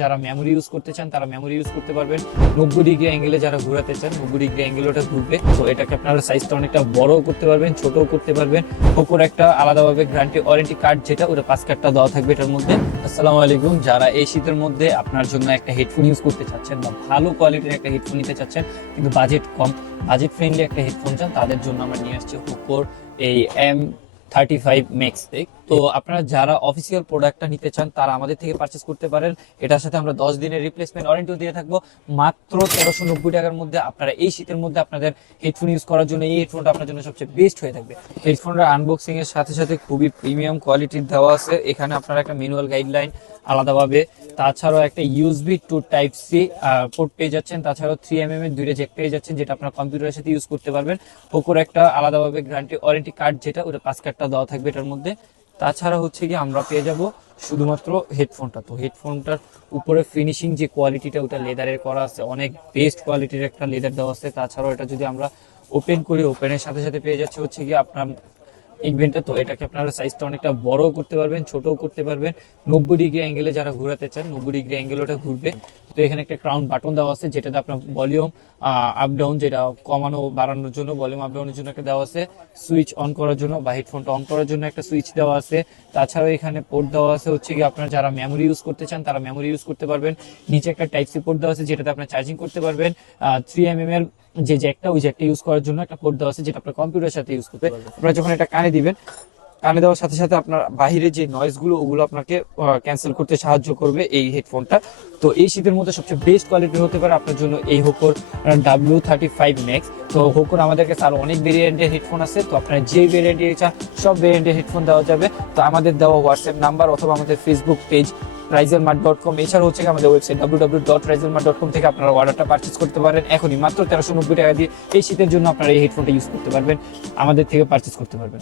যারা memory use করতে চান তারা মেমোরি ইউজ করতে পারবেন। 90 ডিগ্রি অ্যাঙ্গেলে যারা ঘোরাতে চান 90 ডিগ্রি অ্যাঙ্গেলে ওটা ঘুরবে। তো এটাকে আপনারা সাইজটা অনেকটা বড়ও করতে পারবেন, ছোটও করতে পারবেন। ওপর একটা আলাদাভাবে গ্যারান্টি ওয়ারেন্টি কার্ড যেটা ওটা 5 কার্ডটা দেওয়া থাকবে এটার মধ্যে। আসসালামু আলাইকুম। যারা এই শীতের মধ্যে আপনার জন্য একটা হেডফোন ইউজ করতে চাচ্ছেন বা ভালো কোয়ালিটির একটা হেডফোন নিতে চাচ্ছেন কিন্তু বাজেট কম, বাজেট ফ্রেন্ডলি একটা হেডফোন চান, তাদের জন্য আমরা নিয়ে আসছি হোকোর এই M35 Max। তো আপনারা যারা অফিসিয়াল প্রোডাক্টটা নিতে চান তারা আমাদের থেকে পারচেস করতে পারেন। এটার সাথে আমরা 10 দিনের রিপ্লেসমেন্ট ওয়ারেন্টিও দিয়ে থাকবো। মাত্র 1390 টাকার মধ্যে আপনারা এই শীতের মধ্যে আপনাদের হেডফোন ইউজ করার জন্য এই হেডফোনটা আপনার জন্য সবচেয়ে বেস্ট হয়ে থাকবে। হেডফোনটা আনবক্সিং এর সাথে সাথে খুবই প্রিমিয়াম কোয়ালিটির দেওয়া আছে। এখানে আপনারা একটা ম্যানুয়াল গাইডলাইন আলাদাভাবে, তাছাড়াও একটা USB two type C port পেয়ে যাচ্ছেন, তাছাড়াও 3mm এর দুইটা জ্যাক পেয়ে যাচ্ছেন যেটা আপনার কম্পিউটারের সাথে ইউজ করতে পারবেন। ওপর একটা আলাদাভাবে গ্যারান্টি ওয়ারেন্টি কার্ড যেটা ওটা 5 কার্ডটা দেওয়া থাকবে এটার মধ্যে। তাছাড়া হচ্ছে কি আমরা পেয়ে যাব শুধুমাত্র হেডফোনটা। তো হেডফোনটার উপরে ফিনিশিং যে কোয়ালিটিটা ওটা লেদারের করা আছে, অনেক বেস্ট কোয়ালিটির একটা লেদার দেওয়া আছে। তাছাড়াও এটা যদি আমরা ওপেন করি, ওপেনের সাথে সাথে পেয়ে যাচ্ছে হচ্ছে কি আপনার ইভেন্টটা। তো এটাকে আপনারা সাইজটা অনেকটা বড়ও করতে পারবেন, ছোটও করতে পারবেন। 90 ডিগ্রি অ্যাঙ্গেলে যারা ঘোরাতে চান 90 ডিগ্রি অ্যাঙ্গেলে ওটা ঘুরবে। তো এখানে একটা ক্রাউন বাটন দেওয়া আছে যেটাতে আপনার ভলিউম আপ ডাউন, যেটা কমানো বাড়ানোর জন্য, ভলিউম আপ ডাউনের জন্য একটা দেওয়া আছে। সুইচ অন করার জন্য বা হেডফোনটা অন করার জন্য একটা সুইচ দেওয়া আছে। তাছাড়াও এখানে পোর্ট দেওয়া আছে হচ্ছে কি আপনারা যারা মেমোরি ইউজ করতে চান তারা মেমোরি ইউজ করতে পারবেন। নিচে একটা টাইপ সি পোর্ট দেওয়া আছে যেটাতে আপনার চার্জিং করতে পারবেন। 3mm এর যে জ্যাকটা, ওই জ্যাকটা ইউজ করার জন্য একটা পোর্ট দেওয়া আছে যেটা আপনার কম্পিউটারের সাথে ইউজ করতে। আপনারা যখন এটা কানে দিবেন, কানে দেওয়ার সাথে সাথে আপনার বাহিরে যে নয়েজ গুলো ওগুলো আপনাকে ক্যান্সেল করতে সাহায্য করবে এই হেডফোনটা। তো এই শীতের মধ্যে সবচেয়ে বেস্ট কোয়ালিটির হতে পারে আপনার জন্য এই হোকোর W35 Max। তো হোকোর আমাদের কাছে আরো অনেক ভেরিয়েন্টের হেডফোন আছে। তো আপনারা যে ভেরিয়েন্টের চান সব ভেরিয়েন্টের হেডফোন দেওয়া যাবে। তো আমাদের দেওয়া হোয়াটসঅ্যাপ নাম্বার অথবা আমাদের ফেসবুক পেজ rizelmart.com, এছাড়া হচ্ছে আমাদের ওয়েবসাইট www.rizelmart.com থেকে আপনারা অর্ডারটা পারচেজ করতে পারেন। এখনই মাত্র 1390 টাকা দিয়ে এই শীতের জন্য আপনারা এই হেডফোনটা ইউজ করতে পারবেন, আমাদের থেকে পারচেজ করতে পারবেন।